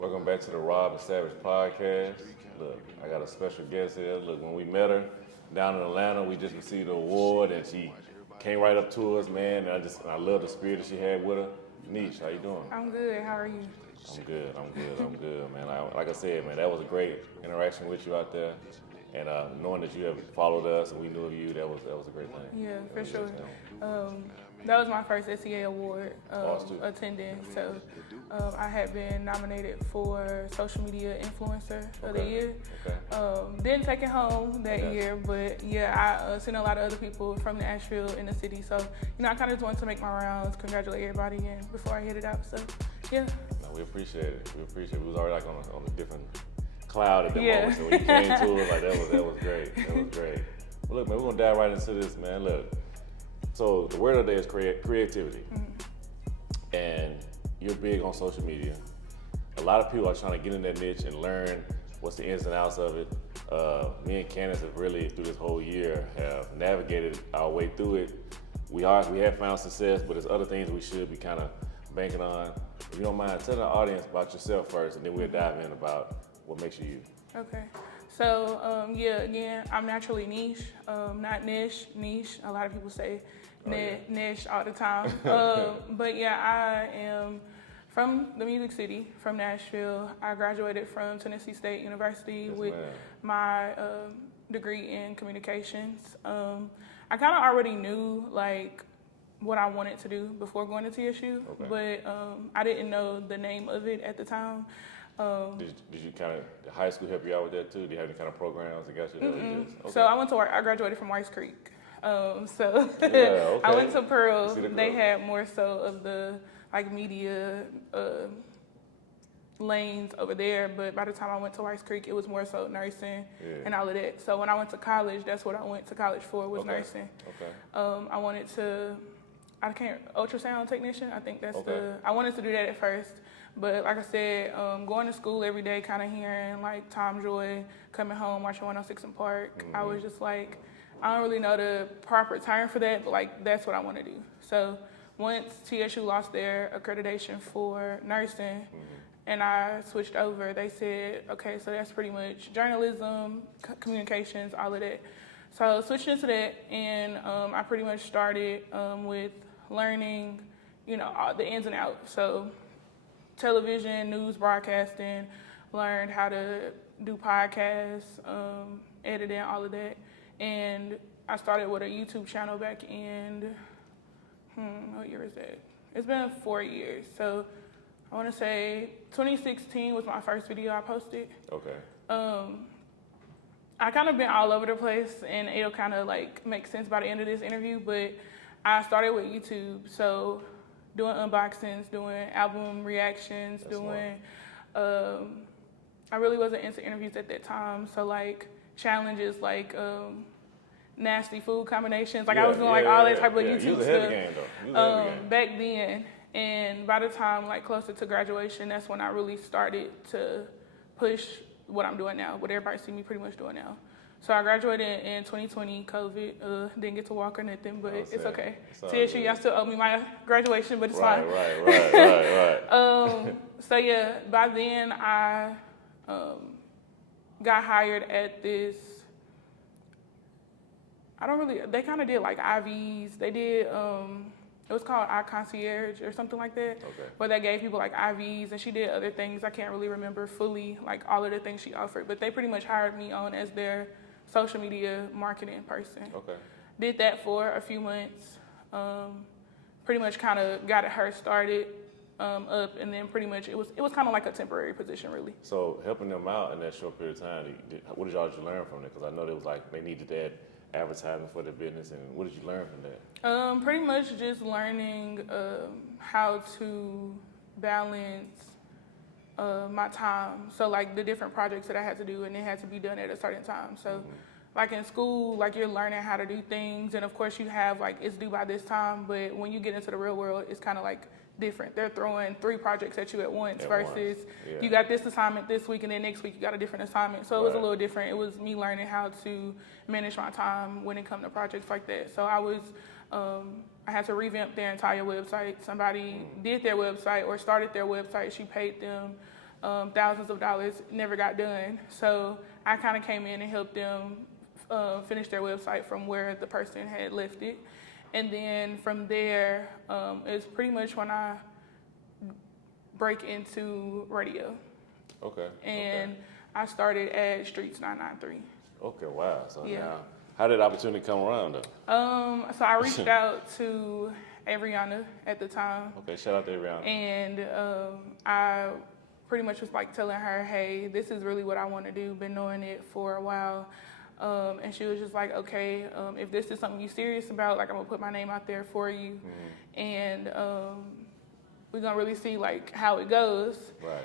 Welcome back to the Rob and Savage podcast. Look, I got a special guest here. Look, when we met her down in Atlanta, we just received an award, and she came right up to us, man. And I love the spirit that she had with her. Nesha, how you doing? I'm good. How are you? I'm good, man. Like I said, man, that was a great interaction with you out there. And knowing that you have followed us and we knew of you, that was a great thing. Yeah, for sure. That was my first SEA award attending. So I had been nominated for Social Media Influencer of the Year. Okay. Didn't take it home that year, but yeah, I seen a lot of other people from Nashville in the city. So, I kind of just wanted to make my rounds, congratulate everybody, and before I headed out. So, yeah. No, we appreciate it. We was already like on a different cloud at the moment. So when you came to us, like that was great. That was great. Well, look, man, we're gonna dive right into this, man. Look. So the word of the day is creativity, and you're big on social media. A lot of people are trying to get in that niche and learn what's the ins and outs of it. Me and Candace have really, through this whole year, have navigated our way through it. We have found success, but there's other things we should be kind of banking on. If you don't mind, tell the audience about yourself first, and then we'll dive in about what makes you you. Okay. So, again, I'm naturally niche, not niche. A lot of people say niche all the time. But yeah, I am from the Music City, from Nashville. I graduated from Tennessee State University with my degree in communications. I kind of already knew what I wanted to do before going to TSU, but I didn't know the name of it at the time. Did you kind of, high school help you out with that too? Do you have any kind of programs that got you there? Okay. So I graduated from Weiss Creek. I went to Pearl. They had more so of the media lanes over there, but by the time I went to Weiss Creek, it was more so nursing and all of that. So when I went to college, that's what I went to college for, was nursing. I wanted to, ultrasound technician. I think that's I wanted to do that at first. But like I said, going to school every day, kind of hearing Tom Joy, coming home, watching 106 in Park, I was just I don't really know the proper term for that, but that's what I want to do. So once TSU lost their accreditation for nursing and I switched over, they said, okay, so that's pretty much journalism, communications, all of that. So switched into that, and I pretty much started with learning, all the ins and outs. So television, news, broadcasting, learned how to do podcasts, editing, all of that. And I started with a YouTube channel back in, what year is that? It's been 4 years. So I want to say 2016 was my first video I posted. Okay. I kind of been all over the place, and it'll kind of make sense by the end of this interview, but I started with YouTube. So doing unboxings, doing album reactions, I really wasn't into interviews at that time. So challenges nasty food combinations. I was doing all that type of YouTube stuff back then. And by the time closer to graduation, that's when I really started to push what I'm doing now, what everybody see me pretty much doing now. So I graduated in 2020, COVID, didn't get to walk or nothing, but it's okay. TSU, y'all still owe me my graduation, but it's fine. Right. So yeah, by then I got hired at this, they kind of did IVs. They did, it was called iConcierge or something like that, where they gave people IVs, and she did other things. I can't really remember fully all of the things she offered, but they pretty much hired me on as their social media marketing person. Did that for a few months. Pretty much kind of got her started up, and then pretty much it was kind of like a temporary position, really. So helping them out in that short period of time, what did y'all learn from it? Because I know they was they needed that advertising for their business, and what did you learn from that? Pretty much just learning how to balance my time. So the different projects that I had to do, and it had to be done at a certain time. So in school, you're learning how to do things, and of course you have it's due by this time, but when you get into the real world, it's kind of different. They're throwing 3 projects at you at once versus you got this assignment this week, and then next week you got a different assignment. So it was a little different. It was me learning how to manage my time when it comes to projects like that. So I had to revamp their entire website. Somebody did their website or started their website. She paid them thousands of dollars, never got done. So I kind of came in and helped them finish their website from where the person had left it. And then from there, it's pretty much when I break into radio. Okay. And I started at Streets 993. Okay, wow. So Yeah. now, how did the opportunity come around though? So I reached out to Ariana at the time. Okay, shout out to Ariana. And I pretty much was like telling her, hey, this is really what I want to do. Been knowing it for a while. And she was just like, okay, if this is something you're serious about, like I'm gonna put my name out there for you. And we're gonna really see like how it goes.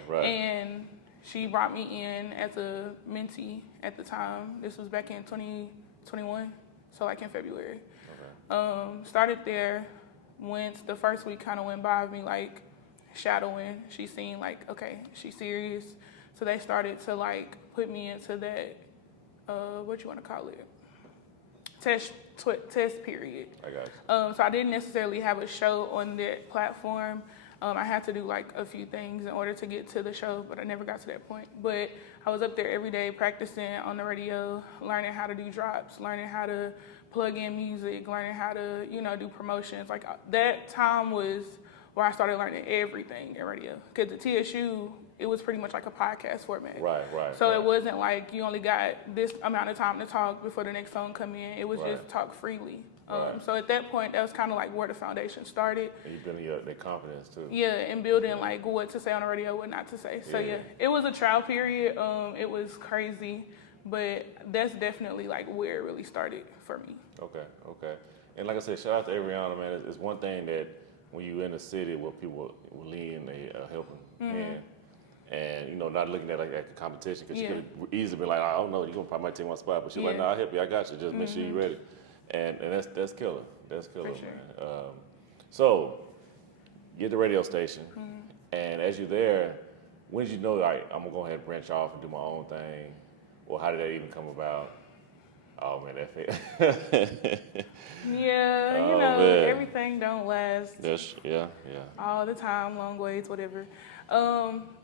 Right. And she brought me in as a mentee at the time. This was back in 2021, so like in February. Okay. Started there. Once the first week kind of went by me like shadowing, she seen like, okay, she's serious. So they started to like put me into that, what you want to call it? Test period. I got you. So I didn't necessarily have a show on that platform. I had to do like a few things in order to get to the show, but I never got to that point. But I was up there every day practicing on the radio, learning how to do drops, learning how to plug in music, learning how to, do promotions. Like that time was where I started learning everything in radio. Because at TSU, it was pretty much like a podcast format. Right. So it wasn't like you only got this amount of time to talk before the next song come in. It was just talk freely. So at that point, that was kind of like where the foundation started. And you've been that confidence too. Yeah, and building like what to say on the radio, what not to say. So yeah, it was a trial period. It was crazy, but that's definitely like where it really started for me. Okay. And like I said, shout out to Ariana, man. It's one thing that when you're in a city where people will lean a helping hand, and not looking at like a competition, because she could easily be like, I don't know, you're gonna probably might take my spot, but she's like, no, I'll help you, I got you, just make sure you're ready. And that's killer. That's killer, For sure. man. So get the radio station, and as you're there, when did you know, like, I'm gonna go ahead and branch off and do my own thing, or how did that even come about? Oh man, that Yeah, everything don't last. Yeah. All the time, long ways, whatever.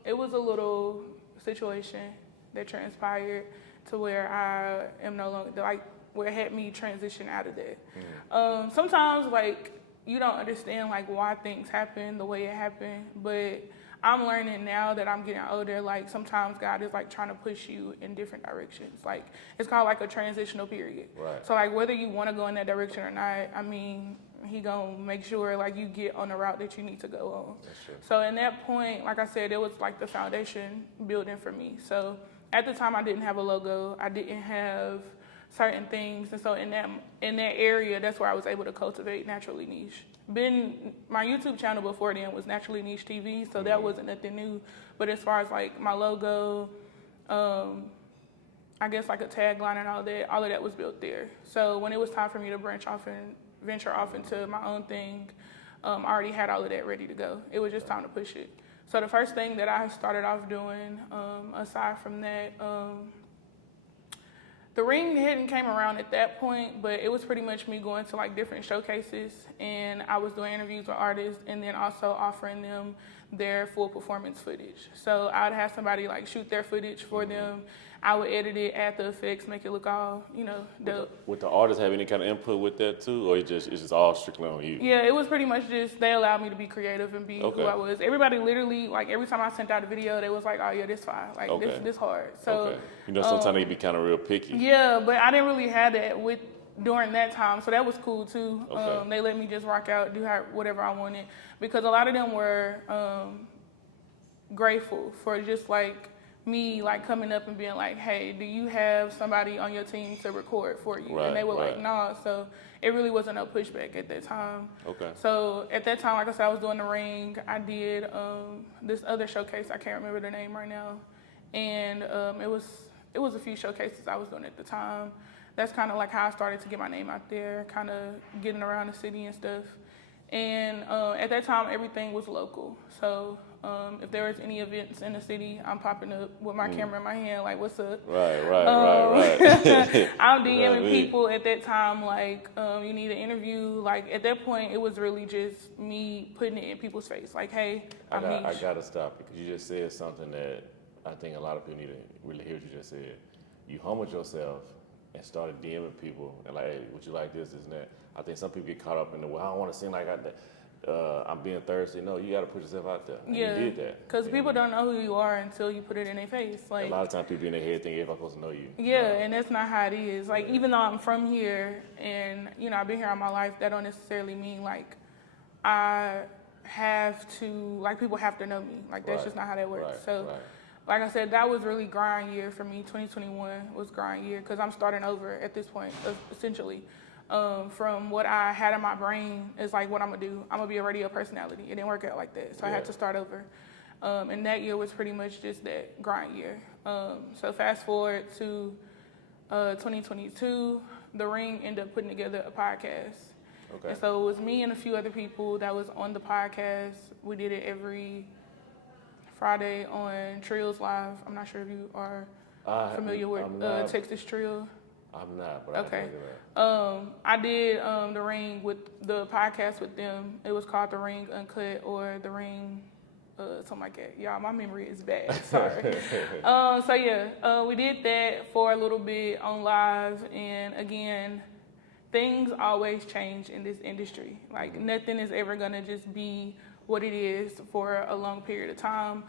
It was a little situation that transpired to where I am no longer like where it had me transition out of that. Sometimes like you don't understand like why things happen the way it happened, but I'm learning now that I'm getting older, like sometimes God is like trying to push you in different directions. Like it's called like a transitional period. Right. So like whether you want to go in that direction or not, I mean, he gonna make sure like you get on the route that you need to go on. That's true. So in that point, like I said, it was like the foundation building for me. So at the time I didn't have a logo, I didn't have certain things, and so in that area, that's where I was able to cultivate Naturally Niche. My YouTube channel before then was Naturally Niche TV, so that wasn't nothing new. But as far as like my logo, I guess like a tagline and all of that was built there. So when it was time for me to branch off and venture off into my own thing, I already had all of that ready to go. It was just time to push it. So the first thing that I started off doing, aside from that, the ring hadn't came around at that point, but it was pretty much me going to like different showcases, and I was doing interviews with artists and then also offering them their full performance footage. So I'd have somebody like shoot their footage for them. I would edit it, add the effects, make it look all, dope. Would the artists have any kind of input with that too, or it's just all strictly on you? Yeah, it was pretty much just they allowed me to be creative and be who I was. Everybody literally, like every time I sent out a video, they was like, "Oh yeah, this fine, like this hard." So sometimes they be kind of real picky. Yeah, but I didn't really have that during that time, so that was cool too. They let me just rock out, do whatever I wanted, because a lot of them were grateful for just like me like coming up and being like, hey, do you have somebody on your team to record for you? And they were like, nah. So it really wasn't no pushback at that time. So at that time, like I said, I was doing the ring. I did this other showcase. I can't remember the name right now. And it was a few showcases I was doing at the time. That's kind of like how I started to get my name out there, kind of getting around the city and stuff. And at that time, everything was local. So If there was any events in the city, I'm popping up with my camera in my hand, like, what's up? Right. I'm DMing people at that time, like, you need an interview. Like, at that point, it was really just me putting it in people's face. Like, hey, I got to stop it because you just said something that I think a lot of people need to really hear what you just said. You humbled yourself and started DMing people and like, hey, would you like this and that? I think some people get caught up in the, well, I don't want to seem like I'm being thirsty. No, you got to put yourself out there. And you did that. Because people don't know who you are until you put it in their face. Like, a lot of times people in their head think everybody's supposed to know you. Yeah, and that's not how it is. Like, even though I'm from here and, I've been here all my life, that don't necessarily mean, like, I have to, like, people have to know me. Like, that's just not how that works. Like I said, that was really grind year for me. 2021 was grind year because I'm starting over at this point, essentially. From what I had in my brain is like what I'm gonna do. I'm gonna be a radio personality. It didn't work out like that, so I had to start over. And that year was pretty much just that grind year. So fast forward to 2022, The Ring ended up putting together a podcast. Okay. And so it was me and a few other people that was on the podcast. We did it every Friday on Trios Live. I'm not sure if you are familiar with Texas Trio. I'm not, but okay. I did The Ring with the podcast with them. It was called The Ring Uncut or The Ring, something like that. Y'all, my memory is bad. Sorry. We did that for a little bit on live, and again, things always change in this industry. Like nothing is ever gonna just be what it is for a long period of time.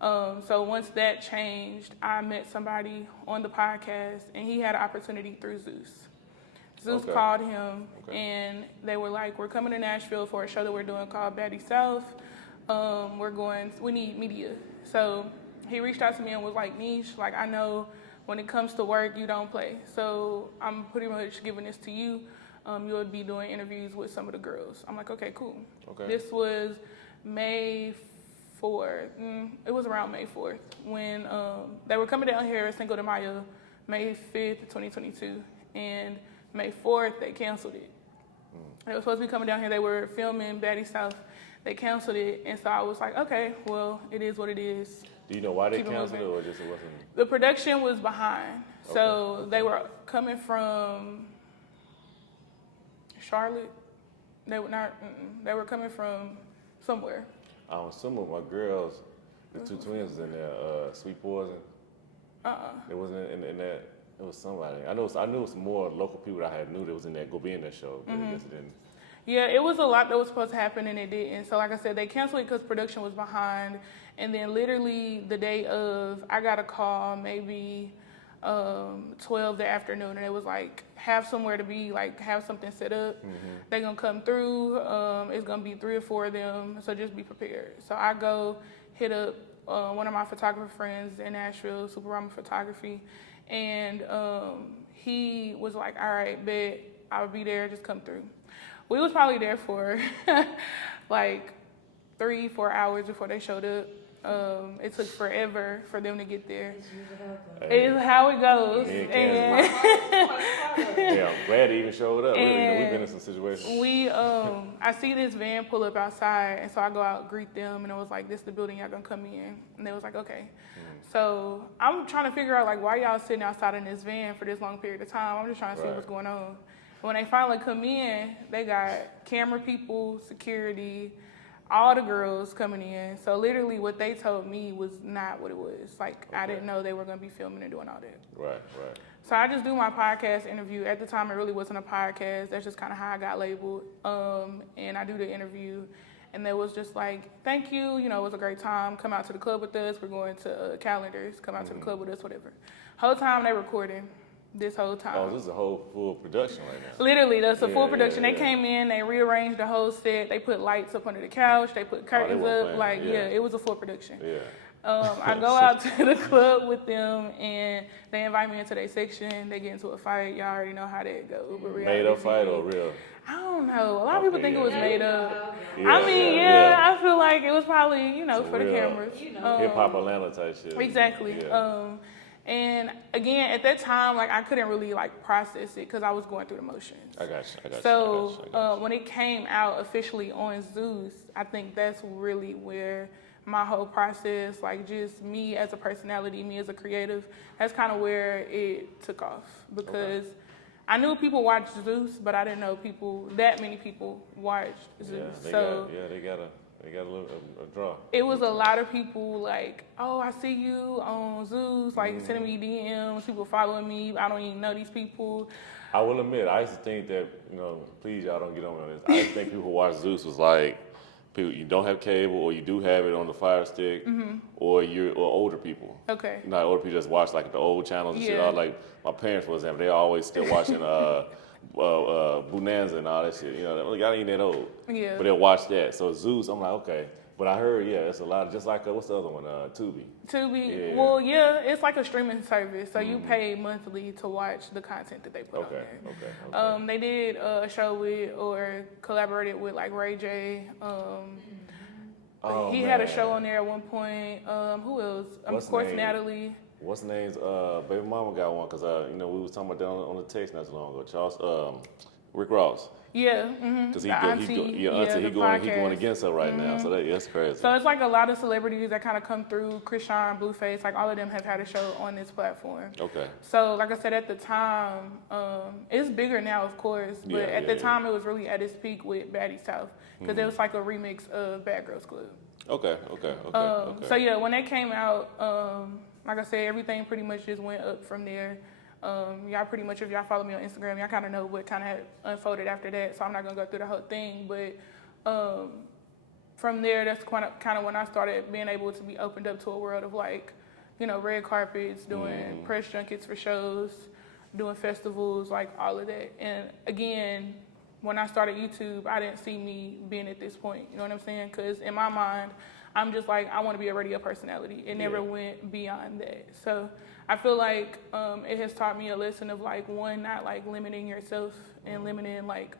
So once that changed, I met somebody on the podcast, and he had an opportunity through Zeus. Zeus called him, and they were like, we're coming to Nashville for a show that we're doing called Baddie South. We need media. So he reached out to me and was like, Niche, like I know when it comes to work, you don't play. So I'm pretty much giving this to you. You'll be doing interviews with some of the girls. I'm like, okay, cool. Okay. This was May 4th. It was around May 4th when they were coming down here at Cinco de Mayo, May 5th, 2022. And May 4th, they canceled it. They were supposed to be coming down here. They were filming Baddie South. They canceled it. And so I was like, okay, well, it is what it is. Do you know why they canceled it or just it wasn't? The production was behind. So they were coming from Charlotte. They were not, they were coming from somewhere. Some of my girls, the two twins was in there, Sweet Poison. It wasn't in that, it was somebody. I knew it was more local people that I had knew that was in that Go Be In That show, but I guess it didn't. Yeah, it was a lot that was supposed to happen and it didn't. So like I said, they canceled it because production was behind. And then literally the day of, I got a call maybe 12 the afternoon, and it was like, have somewhere to be, like have something set up. They're gonna come through. It's gonna be 3 or 4 of them, so just be prepared. So I go hit up one of my photographer friends in Nashville, Super Rama Photography, and he was like, all right, bet, I'll be there, just come through. We was probably there for like 3-4 hours before they showed up. It took forever for them to get there. It's how it goes. Yeah, I'm glad they even showed up. We've been in some situations. I see this van pull up outside, and so I go out, greet them, and it was like, this is the building y'all gonna come in. And they was like, okay. So I'm trying to figure out like why y'all sitting outside in this van for this long period of time. I'm just trying to see what's going on. When they finally come in, they got camera people, security, all the girls coming in. So literally what they told me was not what it was. Like, I didn't know they were going to be filming and doing all that. Right. So I just do my podcast interview. At the time, it really wasn't a podcast. That's just kind of how I got labeled. And I do the interview. And they was just like, thank you. You know, it was a great time. Come out to the club with us. We're going to Calendars. Come out to the club with us, whatever. Whole time they recording. This whole time. Oh, this is a whole full production right now. Literally, that's a full production. They came in, they rearranged the whole set. They put lights up under the couch. They put curtains up. Like, it was a full production. Yeah. I go out to the club with them, and they invite me into their section. They get into a fight. Y'all already know how that goes. Made up fight or real? I don't know. A lot of people think it was made up. I feel like it was probably, for the cameras. Hip Hop Atlanta type shit. Exactly. Yeah. And again, at that time, like I couldn't really like process it because I was going through the motions. I got you. So when it came out officially on Zeus, I think that's really where my whole process, like just me as a personality, me as a creative, that's kind of where it took off because I knew people watched Zeus, but I didn't know that many people watched Zeus. They got a little a draw. It was a lot of people like, oh, I see you on Zeus, like sending me DMs, people following me. I don't even know these people. I will admit, I used to think that, please y'all don't get on this. I used to think people who watch Zeus was like people you don't have cable, or you do have it on the Fire Stick, or older people. Okay. Not older people just watch like the old channels and shit. Like my parents, for example, they always still watching Bonanza and all that shit. Y'all ain't that old. Yeah. But they'll watch that. So Zeus, I'm like, okay. But I heard, it's a lot, just like, what's the other one? Tubi. Tubi, well, it's like a streaming service. So you pay monthly to watch the content that they put on there. Okay. They did a show with, or collaborated with, like, Ray J. He had a show on there at one point. Who else? Of course, Natalie. What's the name's baby mama got one? Because, we was talking about that on the text not too long ago. Charles, Rick Ross. Yeah, because he going against her right now, so that's crazy. So it's like a lot of celebrities that kind of come through. Krishan, Blueface, like all of them have had a show on this platform. Okay. So like I said, at the time, it's bigger now, of course, but at the time it was really at its peak with Baddie South because it was like a remix of Bad Girls Club. Okay. So when they came out, like I said, everything pretty much just went up from there. Y'all pretty much, if y'all follow me on Instagram, y'all kind of know what kind of unfolded after that, so I'm not going to go through the whole thing, but from there, that's kind of when I started being able to be opened up to a world of like, red carpets, doing press junkets for shows, doing festivals, like all of that. And again, when I started YouTube, I didn't see me being at this point, you know what I'm saying? Because in my mind, I'm just like, I want to be a radio personality. It never went beyond that. So I feel like it has taught me a lesson of like, one, not like limiting yourself and limiting like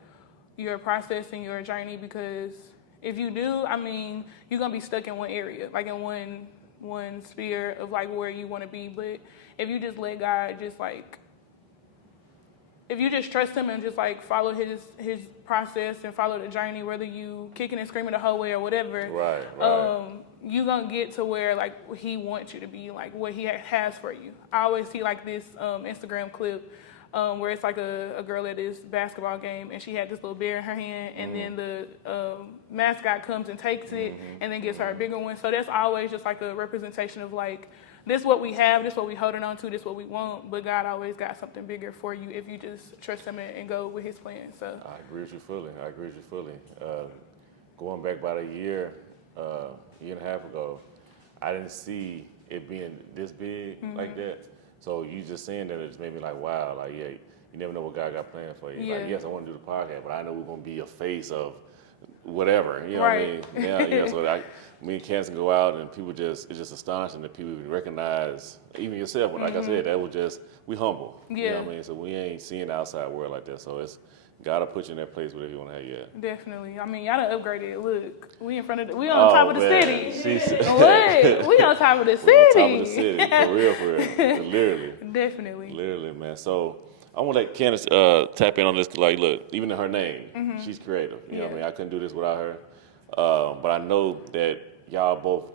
your process and your journey, because if you do, I mean, you're going to be stuck in one area, like in one sphere of like where you want to be. But if you just let God just like, if you just trust him and just like follow his process and follow the journey, whether you kicking and screaming the whole way or whatever, right. You gonna get to where like he wants you to be, like what he has for you. I always see like this Instagram clip where it's like a girl at this basketball game and she had this little bear in her hand, and then the mascot comes and takes it and then gives her a bigger one. So that's always just like a representation of like, this is what we have, this is what we holding on to, this is what we want, but God always got something bigger for you if you just trust him and go with his plan. So I agree with you fully. Going back about a year and a half ago, I didn't see it being this big like that. So you just saying that, it just made me like, wow, like, you never know what God got planned for you. Like, yes, I want to do the podcast, but I know we're going to be a face of whatever, what I mean? Yeah, so me and Candace can go out and people it's just astonishing that people even recognize, even yourself, but like I said, that was just, we humble. Yeah. You know what I mean? So we ain't seeing the outside world like that. So it's gotta put you in that place whatever you want to have you at. Definitely. I mean, y'all done upgraded. Look, we on top of the city. What? We on top of the city. On top of the city. For real. Literally. Definitely. Literally, man. So I want to let Candace tap in on this. Like, look, even in her name, she's creative. You know what I mean? I couldn't do this without her. But I know that y'all both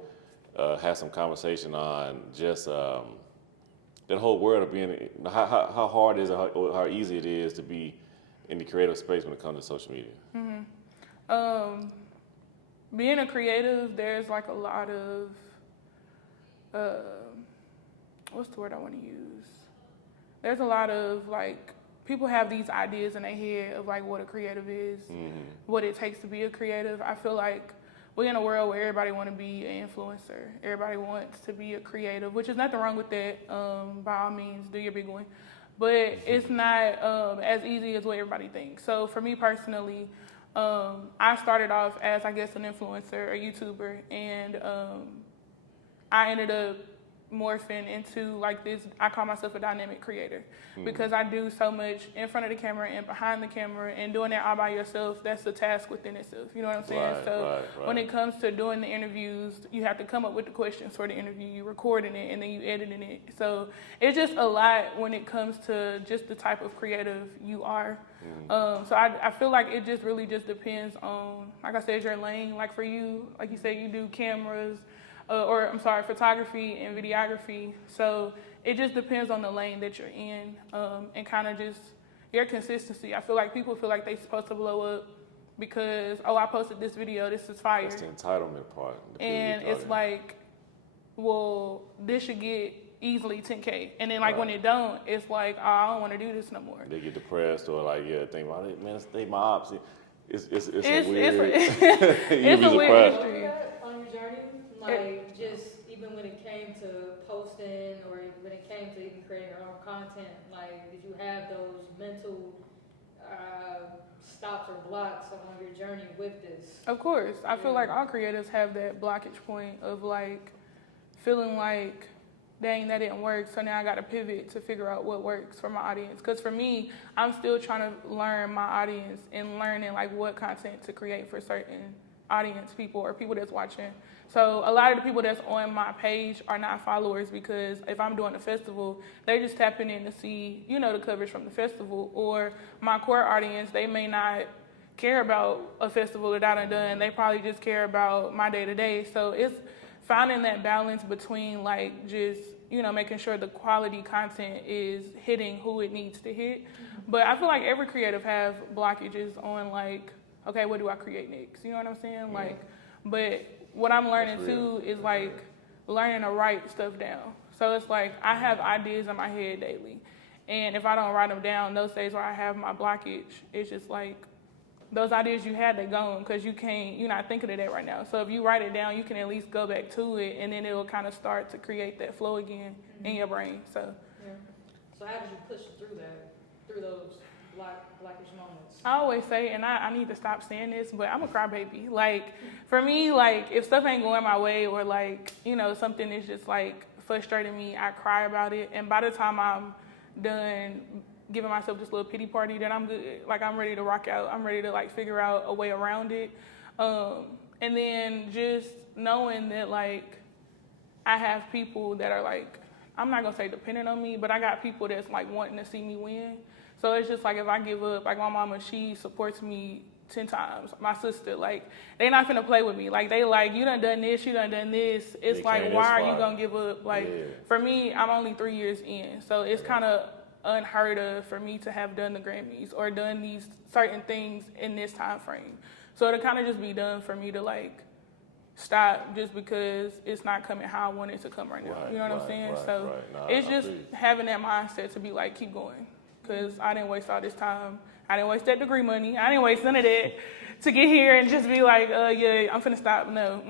had some conversation on just that whole world of being, how hard is it, how easy it is to be in the creative space when it comes to social media. Being a creative, there's like a lot of, what's the word I want to use? There's a lot of like, people have these ideas in their head of like what a creative is, what it takes to be a creative. I feel like we're in a world where everybody want to be an influencer. Everybody wants to be a creative, which is nothing wrong with that. By all means, do your big one. But it's not as easy as what everybody thinks. So for me personally, I started off as, I guess, an influencer, a YouTuber, and I ended up morphing into like this, I call myself a dynamic creator, because I do so much in front of the camera and behind the camera, and doing that all by yourself, that's a task within itself, you know what I'm saying? Right. When it comes to doing the interviews, you have to come up with the questions for the interview, you recording it, and then you editing it. So it's just a lot when it comes to just the type of creative you are. So I feel like it just really just depends on, like I said, your lane. Like for you, like you said, you do cameras, photography and videography. So it just depends on the lane that you're in, and kind of just your consistency. I feel like people feel like they're supposed to blow up because, oh, I posted this video, this is fire. That's the entitlement part. And it's like, well, this should get easily 10K. And then like when it don't, it's like, oh, I don't want to do this no more. They get depressed or like, think about it, man, stay my ops. It's a weird, it's a weird industry. On your journey, like just even when it came to posting or when it came to even creating your own content, like did you have those mental stops or blocks on your journey with this? Of course. I feel like all creators have that blockage point of like feeling like, dang, that didn't work, so now I got to pivot to figure out what works for my audience. Because for me, I'm still trying to learn my audience and learning like what content to create for certain audience people or people that's watching. So a lot of the people that's on my page are not followers because if I'm doing a festival, they're just tapping in to see, the coverage from the festival. Or my core audience, they may not care about a festival that I done. They probably just care about my day-to-day. So it's finding that balance between like just, making sure the quality content is hitting who it needs to hit. But I feel like every creative have blockages on like, okay, what do I create next? You know what I'm saying? Like, but what I'm learning too is like learning to write stuff down. So it's like I have ideas in my head daily. And if I don't write them down, those days where I have my blockage, it's just like, those ideas you had, they're gone because you're not thinking of that right now. So if you write it down, you can at least go back to it, and then it will kind of start to create that flow again in your brain. So how did you push through those blackish moments? I always say, and I need to stop saying this, but I'm a crybaby. Like for me, like if stuff ain't going my way or like something is just like frustrating me, I cry about it, and by the time I'm done giving myself this little pity party, then I'm good. Like I'm ready to rock out. I'm ready to like figure out a way around it. And then just knowing that like I have people that are like, I'm not gonna say dependent on me, but I got people that's like wanting to see me win. So it's just like if I give up, like my mama, she supports me 10 times. My sister, like they not finna play with me. Like they like, you done this, you done this. It's like, why are you gonna give up? Like for me, I'm only 3 years in. So it's kind of unheard of for me to have done the Grammys or done these certain things in this time frame. So it'll kind of just be done for me to like stop just because it's not coming how I want it to come right now. You know what I'm saying? So it's just having that mindset to be like, keep going. Because I didn't waste all this time. I didn't waste that degree money. I didn't waste none of that to get here and just be like, yeah, I'm finna stop. No.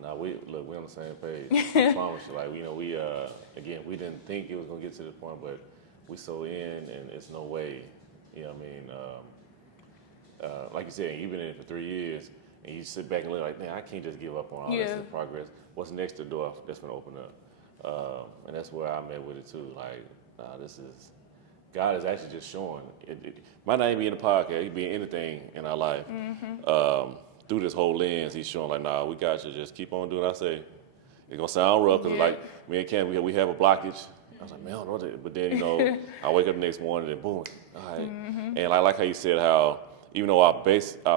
Nah, we on the same page. I promise you. Like, we again, we didn't think it was gonna get to this point, but we so in, and it's no way. You know what I mean? Like you said, you've been in it for 3 years, and you sit back and look like, man, I can't just give up on all this progress. What's next to the door that's gonna open up? And that's where I'm at with it too. Like, God is actually just showing. It might not even be in the podcast. It could be anything in our life. Through this whole lens, he's showing like, nah, we got you. Just keep on doing what I say. It's gonna sound rough because like me and Cam, we have a blockage. I was like, man, I don't know what to, but then I wake up the next morning and boom, all right. And I like how you said how even though our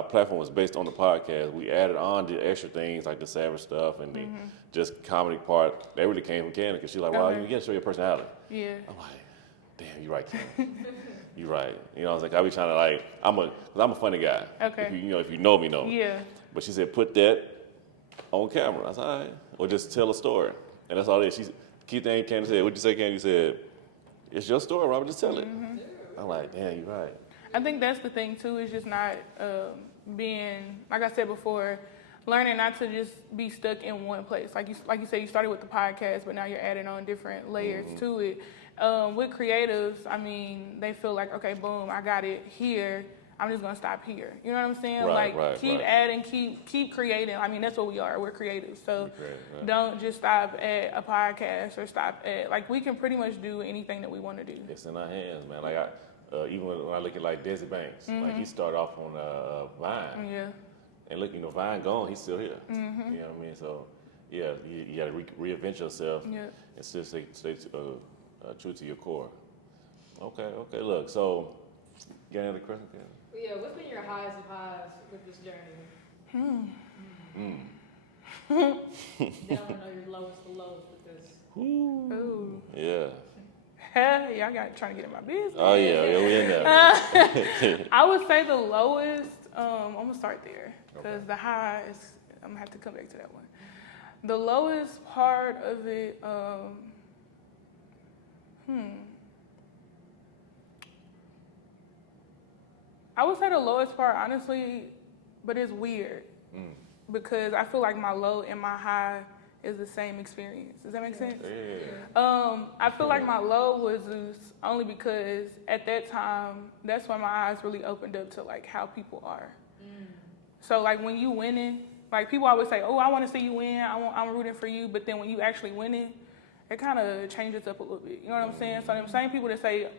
platform was based on the podcast, we added on the extra things like the savage stuff and the just comedy part. That really came from Canada because she's like, wow, you gotta show your personality. Yeah. I'm like, damn, you're right, Cam. You're right. I was like, I be trying to like, cause I'm a funny guy. Okay. If you know me, know. Yeah. But she said, put that on camera. I said, all right. Or just tell a story. And that's all it is. Key thing Candy said, what'd you say, Candy? said, it's your story, Robert, just tell it. I'm like, damn, you're right. I think that's the thing too, is just not being, like I said before, learning not to just be stuck in one place. Like you said, you started with the podcast, but now you're adding on different layers to it. With creatives, I mean, they feel like, okay, boom, I got it here. I'm just gonna stop here. You know what I'm saying? Keep adding, keep creating. I mean, that's what we are. We're creative. So don't just stop at a podcast or stop at, like, we can pretty much do anything that we want to do. It's in our hands, man. Like even when I look at like Desi Banks, like he started off on Vine. Yeah. And look, Vine gone, he's still here. You know what I mean? So yeah, you got to reinvent yourself and still stay true to your core. Okay. Look, so you got any other questions, Ken? Yeah, what's been your highs of highs with this journey? They don't know your lowest of lows with this. Ooh. Yeah. Y'all got trying to get in my business. Oh yeah, we in there. I would say the lowest. I'm gonna start there because Okay. the high is. I'm gonna have to come back to that one. The lowest part of it. I would say the lowest part, honestly, but it's weird because I feel like my low and my high is the same experience. Does that make sense? Yeah. I feel like my low was Zeus only because at that time, that's when my eyes really opened up to like how people are. So like when you winning, like people always say, "Oh, I want to see you win. I'm rooting for you." But then when you actually winning, it kind of changes up a little bit. You know what I'm saying? So them same people that say,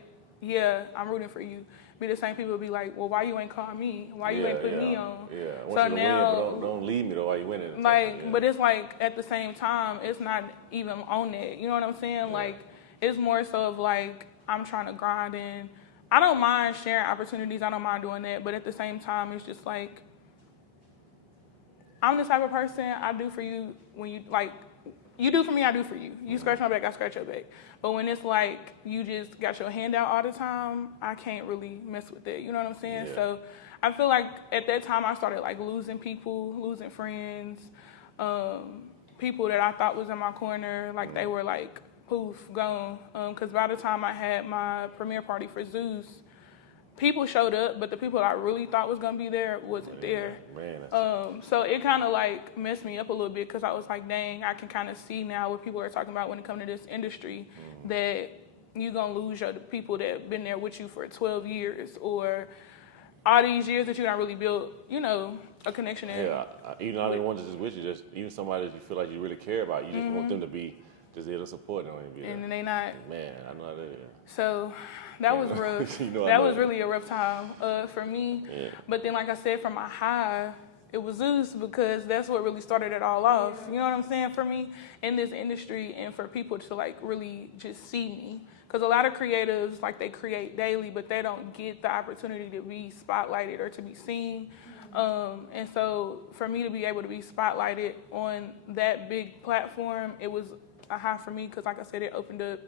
"Yeah, I'm rooting for you," be the same people be like, "Well, why you ain't call me? Why you ain't put me on?" Yeah. I want So you to now, win, but don't leave me though while you winning. like, but it's like at the same time, it's not even on that. You know what I'm saying? Like, it's more so of like I'm trying to grind in. I don't mind sharing opportunities. I don't mind doing that. But at the same time, it's just like I'm the type of person I do for you when you like. You do for me, I do for you. You scratch my back, I scratch your back. But when it's like you just got your hand out all the time, I can't really mess with that. You know what I'm saying? Yeah. So I feel like at that time I started like losing people, losing friends, people that I thought was in my corner, like they were like poof, gone. Because by the time I had my premiere party for Zeus, people showed up, but the people I really thought was gonna be there wasn't there. Man, So it kind of like messed me up a little bit because I was like, dang, I can kind of see now what people are talking about when it comes to this industry that you're gonna lose the people that been there with you for 12 years or all these years that you not really built, you know, a connection in. yeah. Even not even ones that's just with you, just even somebody that you feel like you really care about, you just want them to be just there to support them. And then they not. Man, I know that. So that was rough. You know, that was really a rough time for me. Yeah. But then, like I said, for my high, it was Zeus because that's what really started it all off. You know what I'm saying? For me in this industry and for people to like really just see me. Because a lot of creatives, like they create daily, but they don't get the opportunity to be spotlighted or to be seen. And so for me to be able to be spotlighted on that big platform, it was a high for me because, like I said, it opened up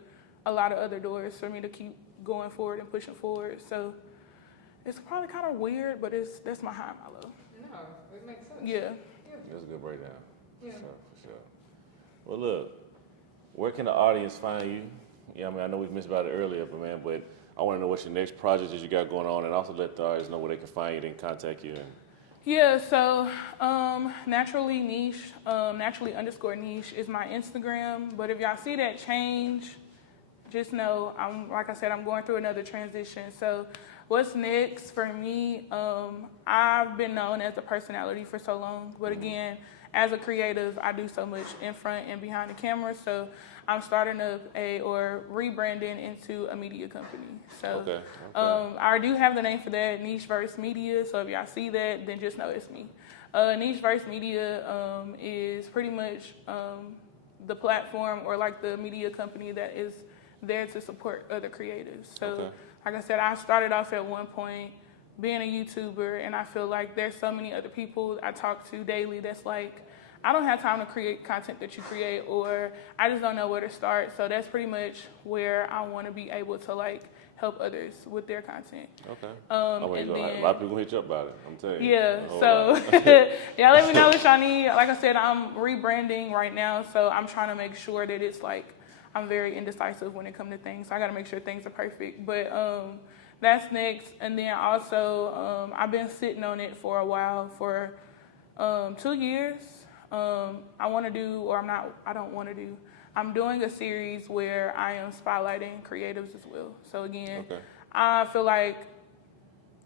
a lot of other doors for me to keep going forward and pushing forward. So it's probably kind of weird, but that's my high and my low. No, it makes sense. Yeah. That's a good breakdown. Yeah. For sure. Well, look, where can the audience find you? Yeah, I mean, I know we've mentioned about it earlier, but I want to know what your next project is you got going on, and also let the audience know where they can find you, they can contact you. Yeah, so naturally niche, naturally_niche is my Instagram. But if y'all see that change, just know like I said, I'm going through another transition. So what's next for me? I've been known as a personality for so long, but again, as a creative, I do so much in front and behind the camera. So I'm starting rebranding into a media company. So Okay. I do have the name for that, Nicheverse Media. So if y'all see that, then just know it's me. Nicheverse Media is pretty much the platform or like the media company that is there to support other creatives. So like I said, I started off at one point being a YouTuber, and I feel like there's so many other people I talk to daily that's like, I don't have time to create content that you create, or I just don't know where to start. So that's pretty much where I want to be able to like help others with their content. Okay. And a then, lot of people hit you up about it. I'm telling you. yeah. So y'all let me know what y'all need. Like I said, I'm rebranding right now, so I'm trying to make sure that it's like I'm very indecisive when it comes to things. So I got to make sure things are perfect. But that's next, and then also I've been sitting on it for a while, for 2 years. I'm doing a series where I am spotlighting creatives as well. So again, I feel like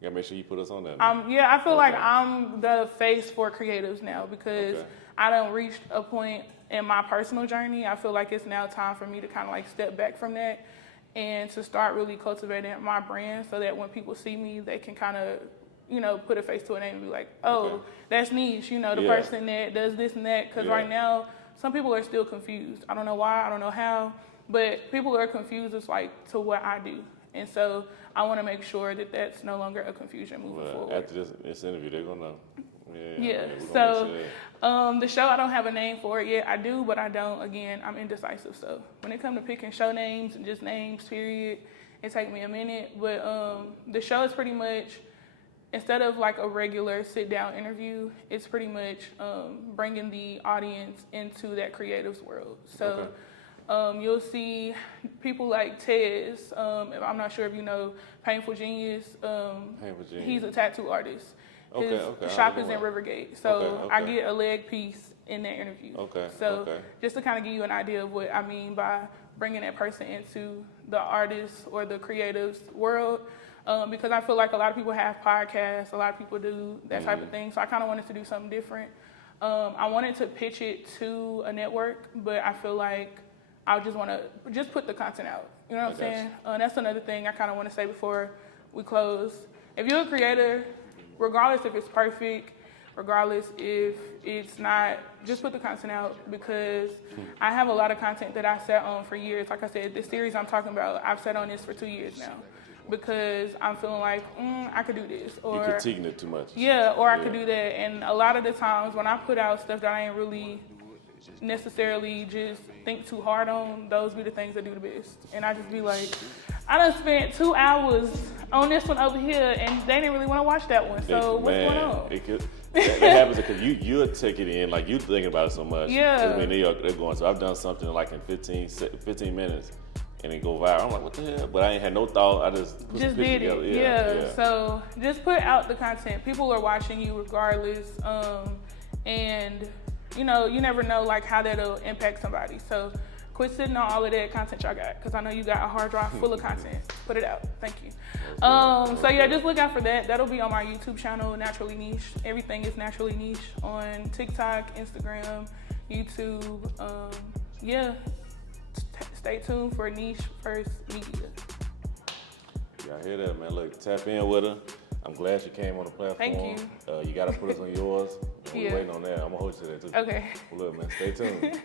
You gotta make sure you put us on that. I feel like I'm the face for creatives now because I done reached a point in my personal journey. I feel like it's now time for me to kind of like step back from that and to start really cultivating my brand so that when people see me, they can kind of, put a face to a name and be like, oh, that's Niche, the person that does this and that. Because right now, some people are still confused. I don't know why, I don't know how, but people are confused as like to what I do. And so I want to make sure that that's no longer a confusion moving forward. After this interview, they're gonna know. Yeah. So the show, I don't have a name for it yet. I do, but I don't. Again, I'm indecisive. So when it comes to picking show names and just names, period, it takes me a minute. But the show is pretty much, instead of like a regular sit-down interview, it's pretty much bringing the audience into that creative's world. So you'll see people like Tez. I'm not sure if you know Painful Genius. He's a tattoo artist. His shop is in Rivergate. So I get a leg piece in that interview. So just to kind of give you an idea of what I mean by bringing that person into the artist or the creative's world. Because I feel like a lot of people have podcasts, a lot of people do that type of thing. So I kind of wanted to do something different. I wanted to pitch it to a network, but I feel like I just want to just put the content out. You know what I'm saying? That's another thing I kind of want to say before we close. If you're a creator, regardless if it's perfect, regardless if it's not, just put the content out, because I have a lot of content that I sat on for years. Like I said, this series I'm talking about, I've sat on this for 2 years now, because I'm feeling like, I could do this. Or you're critiquing it too much. Yeah, or I could do that. And a lot of the times when I put out stuff that I ain't really necessarily just think too hard on, those be the things that do the best. And I just be like, I done spent 2 hours on this one over here, and they didn't really want to watch that one. So what's going on? That happens because you'll take it in, like you thinking about it so much. Yeah. I mean, they're going, so I've done something like in 15 minutes, and it go viral. I'm like, what the hell? But I ain't had no thought. I just put some did together. it. Yeah. So just put out the content. People are watching you regardless, and you know, you never know like how that'll impact somebody. So quit sitting on all of that content y'all got, because I know you got a hard drive full of content. Put it out. Thank you. So yeah, just look out for that. That'll be on my YouTube channel, Naturally Niche. Everything is Naturally Niche on TikTok, Instagram, YouTube. Stay tuned for Niche First Media. Y'all hear that, man? Look, tap in with her. I'm glad she came on the platform. Thank you. You got to put us on yours. We're waiting on that. I'm going to hold you to that, too. Okay. Well, look, man, stay tuned.